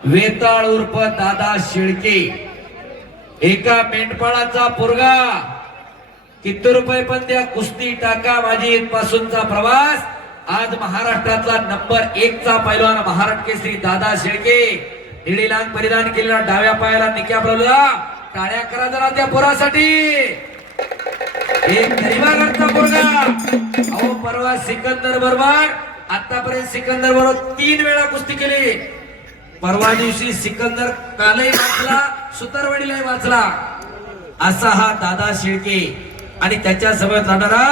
वेताळ उर्फ दादा शेळके, एका मेंढपाळाचा पोरगा. किती रुपये पण त्या कुस्ती टाका माझी इथपासूनचा प्रवास. आज महाराष्ट्रातला नंबर 1 चा पैलवान महाराष्ट्र केसरी दादा शेळके. निळी लांग परिधान केलेला, डाव्या पायाला निक्या बरोबर. टाळ्या करा जरा त्या पोरासाठी. एक गरीबागडचा पोरगा. अहो परवा सिकंदर बरोबर, आतापर्यंत सिकंदर बरोबर 3 वेळा कुस्ती केली. परवा दिवशी सिकंदर कालही वाचला, सुतारवाडीलाही वाचला. असा हा दादा शेळके. आणि त्याच्या सोबत जाणारा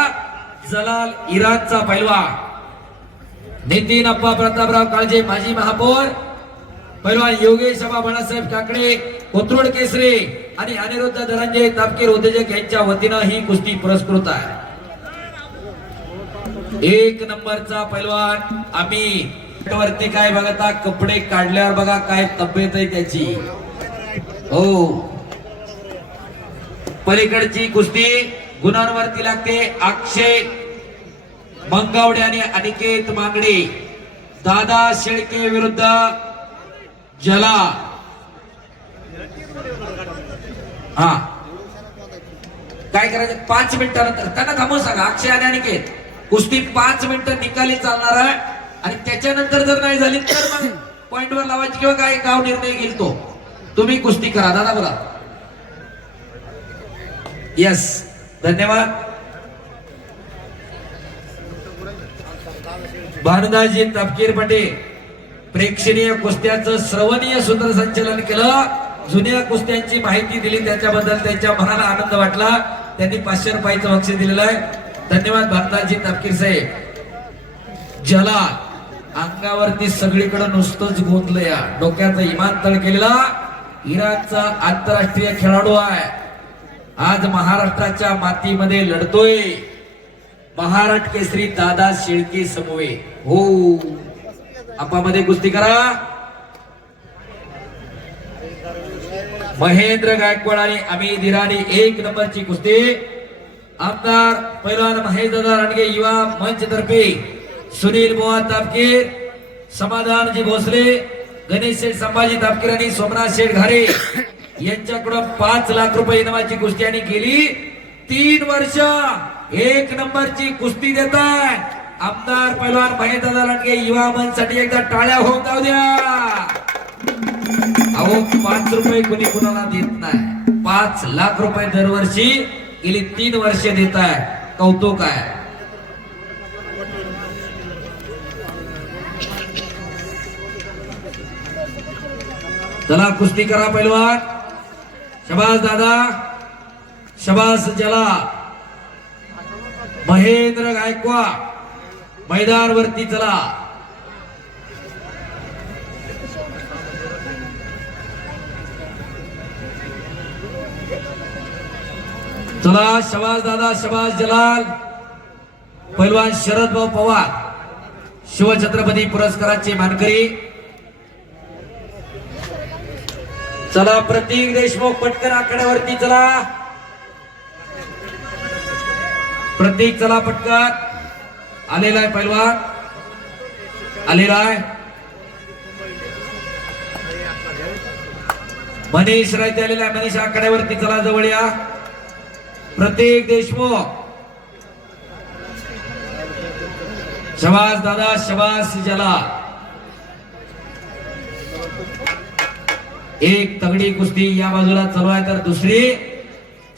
जलाल इराणचा पैलवान नितीन अप्पा प्रतापराव काळजे माजी महापौर, पैलवान योगेश अप्पा बाळासाहेब काकडे कोथरूड केसरी आणि अनिरुद्ध धनंजय तापकीर उद्योजक यांच्या वतीनं ही कुस्ती पुरस्कृत आहे. 1 नंबरचा पैलवान. आम्ही वरती काय बघता, कपडे काढल्यावर बघा काय तब्येत आहे त्याची. हो, पलीकडची कुस्ती गुणांवरती लागते. अक्षय मंगावडे आणि अनिकेत मांगडे. दादा शेळके विरुद्ध जला. हा काय करायचं 5 मिनिटानंतर त्यांना थांबून सांगा. अक्षय आणि अनिकेत कुस्ती 5 मिनिटं निकाली चालणार आहे. आणि त्याच्यानंतर जर नाही झाली तर मग पॉइंटवर लावायची किंवा काय गाव निर्णय घेईल तो. तुम्ही कुस्ती करा दादा बोला. यस, धन्यवाद. भानुदासजी तपकीर पटे प्रेक्षणीय कुस्त्याचं श्रवणीय सूत्रसंचलन केलं. जुन्या कुस्त्यांची माहिती दिली, त्याच्याबद्दल त्यांच्या मनाला आनंद वाटला. त्यांनी 500 रुपयाचं बक्षीस दिलेलं आहे. धन्यवाद भानुदासजी तपकीर साहेब. जला अंगावरती सगळीकडे नुसतंच गोंधलं या. डोक्याचा इमानतळ केलेला इराणचा आंतरराष्ट्रीय खेळाडू आहे. आज महाराष्ट्राच्या मातीमध्ये लढतोय. महाराष्ट्र केसरी दादा शेळके समोवे. हो, आपामध्ये कुस्ती करा. महेंद्र गायकवाड आणि अमित इराणी 1 नंबरची कुस्ती. आमदार पैलवान महेशदादा रानगे युवा मंच तर्फे सुनील बुवा तापकीर, समाधानजी भोसले, गणेश शेठ संभाजी तापकीर आणि सोमनाथ शेठ घारे यांच्याकडून 5 लाख रुपये इनामाची कुस्ती आणि गेली 3 वर्ष 1 नंबरची कुस्ती देत आहे आमदार पैलवान महेशदादा रानगे युवा मंच साठी. एकदा टाळ्या होऊन जाऊ द्या. अहो 5 रुपये कोणी कुणाला देत नाही. 5 लाख रुपये दरवर्षी गेली 3 वर्ष देत आहे. कौतुक आहे. चला कुस्ती करा पैलवान. शबास दादा, शबास जला. महेंद्र गायकवाड मैदान वरती चला. चला शबास दादा, शबास जलाल. पैलवान शरद भाऊ पवार शिवछत्रपती पुरस्काराचे मानकरी. चला प्रतीक देशमुख पटकन आकड्यावरती चला. प्रतीक चला पटकन. आलेला आहे पैलवान, आलेला आहे. मनीष रायते आलेला आहे. मनीष आकड्यावरती चला, जवळ या. प्रतीक देशमुख. शबास दादा, शबास जला. एक तगडी कुस्ती या बाजूला चालू आहे. तर दुसरी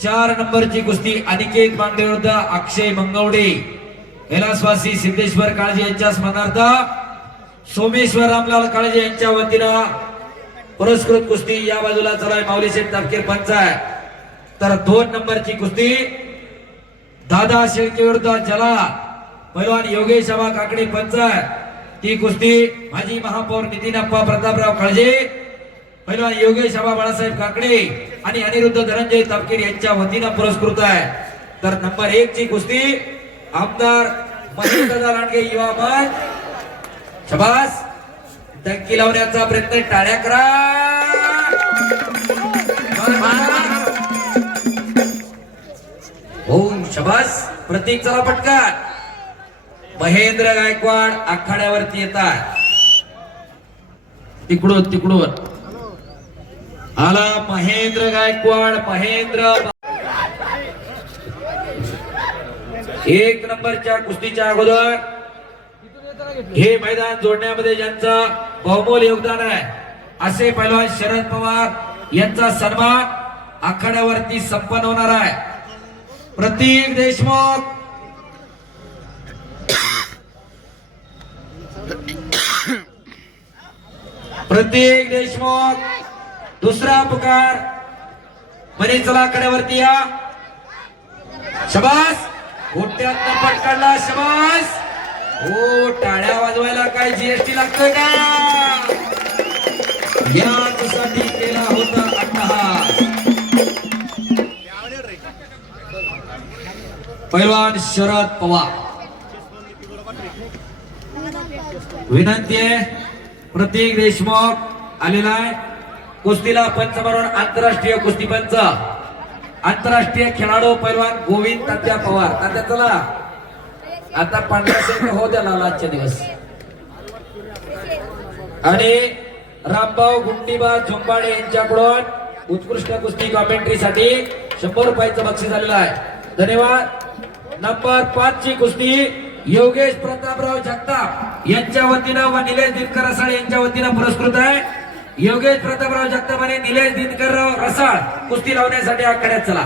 4 नंबरची कुस्ती अनिकेत मांगडे विरुद्ध अक्षय मंगवडे. कैलासवासी सिद्धेश्वर काळजे यांच्या स्मरणार्थ सोमेश्वर रामलाल काळजे यांच्या वतीनं पुरस्कृत कुस्ती या बाजूला चालू आहे. माऊली शेठ तापकीर पंच आहे. तर 2 नंबरची कुस्ती दादा शेळके विरुद्ध जला. पैलवान योगेश अप्पा काकडे पंच आहे. ती कुस्ती माजी महापौर नितीन अप्पा प्रतापराव काळजे, पैलवान योगेश अप्पा बाळासाहेब काकडे आणि अनिरुद्ध धनंजय तापकीर यांच्या वतीनं पुरस्कृत आहे. तर नंबर 1 ची कुस्ती आमदार महेशदादा रानगे युवा मंच. शबास. डंकी लावण्याचा प्रयत्न. टाळ्या करा. हो शबास. प्रतीक चला पटकन. महेंद्र गायकवाड आखाड्यावरती येतात. तिकडून आला महेंद्र गायकवाड. महेंद्र एक नंबरच्या कुस्तीच्या अगोदर हे मैदान जोडण्यामध्ये ज्यांचं बहुमोल योगदान आहे असे पैलवान शरद पवार यांचा सन्मान आखाड्यावरती संपन्न होणार आहे. प्रतीक देशमुख दुसरा पुकार म्हणे चला आखाड्यावरती या. शबास गोट्यात पटकाडला. शबास. हो टाळ्या वाजवायला काय जीएसटी लागतोय का? यासाठी केला होता अट्टहास. पैलवान शरद पवार. विनंती आहे प्रतीक देशमुख आलेला आहे कुस्तीला पंच म्हणून. आंतरराष्ट्रीय कुस्ती पंच आंतरराष्ट्रीय खेळाडू पैलवान गोविंद तात्या पवार. तात्या चला आता 1500 हो द्या आजच्या दिवस. आणि रामभाऊ गुंडीबा झोंबाडे यांच्याकडून उत्कृष्ट कुस्ती कॉमेंट्रीसाठी 100 रुपयाचं बक्षीस आलेलं आहे. धन्यवाद. नंबर 5 ची कुस्ती योगेश प्रतापराव जगताप यांच्या वतीनं व निलेश दिनकर रसाळ यांच्या वतीनं पुरस्कृत आहे. योगेश प्रतापराव जगताप आणि निलेश दिनकर रसाळ कुस्ती लावण्यासाठी आखाड्यात चला.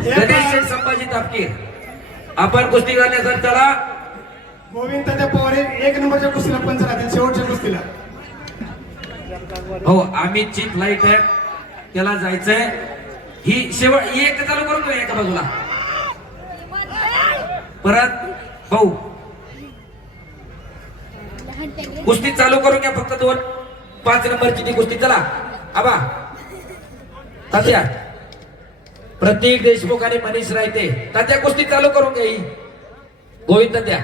गणेश संभाजी तापकीर आपण कुस्ती करण्यासाठी चला. गोविंद तात्या पवार एक नंबरच्या कुस्तीला पंच राहतील शेवटच्या कुस्तीला. हो अमितची फ्लाईट आहे त्याला जायचंय. ही शेवट एक चालू करून घेऊ एका बाजूला. परत भाऊ कुस्ती चालू करून घ्या फक्त 5 नंबरची ती कुस्ती. चला आबा तात्या प्रतीक देशमुख आणि मनीष रायते. तात्या कुस्ती चालू करून घ्या. गोविंद तात्या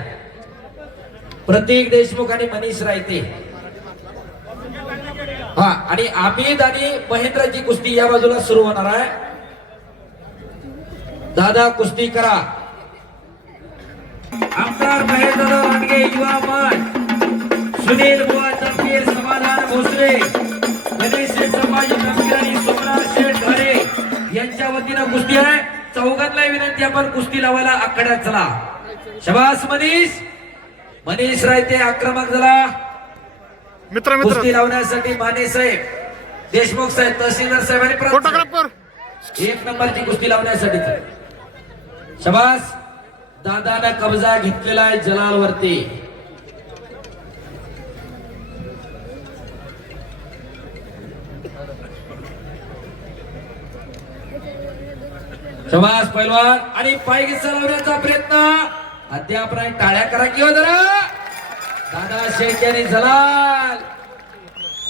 प्रतीक देशमुख आणि मनीष रायते. हा आणि अमित आणि महेंद्रची कुस्ती या बाजूला सुरू होणार आहे. दादा कुस्ती करा. आमदार महेंद्र रानगे युवा मंच सुनील बुवा तपकीर समाधान भोसले गणेश संभाजी तपकीर आणि सोमनाथ शेठ घरे यांच्या वतीनं कुस्ती आहे. चौघांना विनंती आपण कुस्ती लावायला आखाड्यात चला. शबास मनीष रायते आक्रमक झाला. कुस्ती लावण्यासाठी माने साहेब देशमुख साहेब तहसीलदार साहेब आणि फोटोग्राफर 1 नंबरची कुस्ती लावण्यासाठी. शबास दादाने कब्जा घेतलेला आहे जलाल वरती. शबास पैलवान आणि पाय घसरवण्याचा प्रयत्न अद्याप नाही. टाळ्या करा किंवा जरा. दादा शेख यांनी जलाल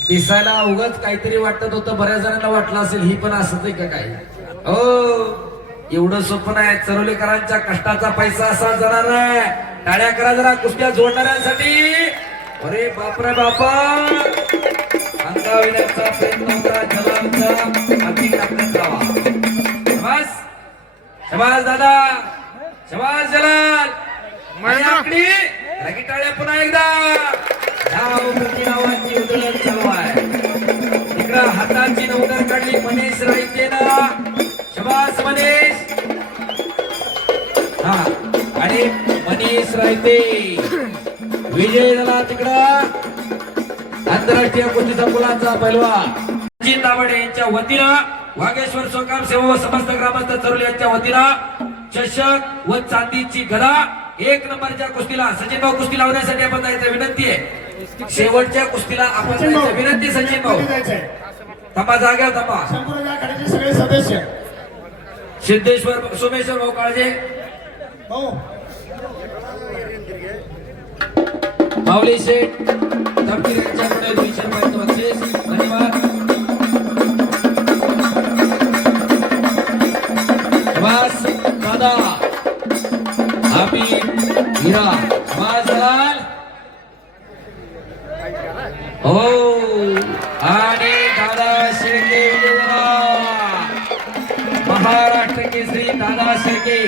दिसायला उगाच काहीतरी वाटत होतं. बऱ्याच जणांना वाटलं असेल ही पण असंच आहे का काय. हो एवढं सोपं नाही. चरोलीकरांच्या कष्टाचा पैसा असा जाणार नाही. टाळ्या करा जरा कुस्त्या जोडणाऱ्यांसाठी. अरे बापरे बापा अंगाविण्याचा प्रयत्न करा. जलालचा अगदी टाकण्यात जावा. शबास शबास दादा शबास जलाल. आकडी लगी टाळ्या पुन्हा एकदा. नावाची उधळण चालू आहे. इकडं हाताची नवदर काढली मनीष रायतेना. शबास मनीष. हा आणि मनीष रायते विजय झाला. तिकडं आंतरराष्ट्रीय कुस्तीचा मुलांचा पैलवान अजित दावडे यांच्या वतीनं वागेश्वर सोकाम सेवा व समस्त ग्रामस्थ चरोली यांच्या वतीनं चषक व चांदीची गदा. 1 नंबरच्या कुस्तीला सचिन भाऊ कुस्ती लावण्यासाठी आपण जायचं विनंती आहे. शेवटच्या कुस्तीला आपण जायचं विनंती. सचिन भाऊ थांबा जाग्यावर थांबा. सगळे सदस्य सिद्धेश्वर सोमेश्वर भाऊ काळजे माऊली शेठ तपकीर यांच्याकडे 200 रुपयाचं बक्षीस. धन्यवाद. शबास दादा आम्ही हिरा जलाल. हो आणि दादा शेळके महाराष्ट्र केसरी दादा शेळके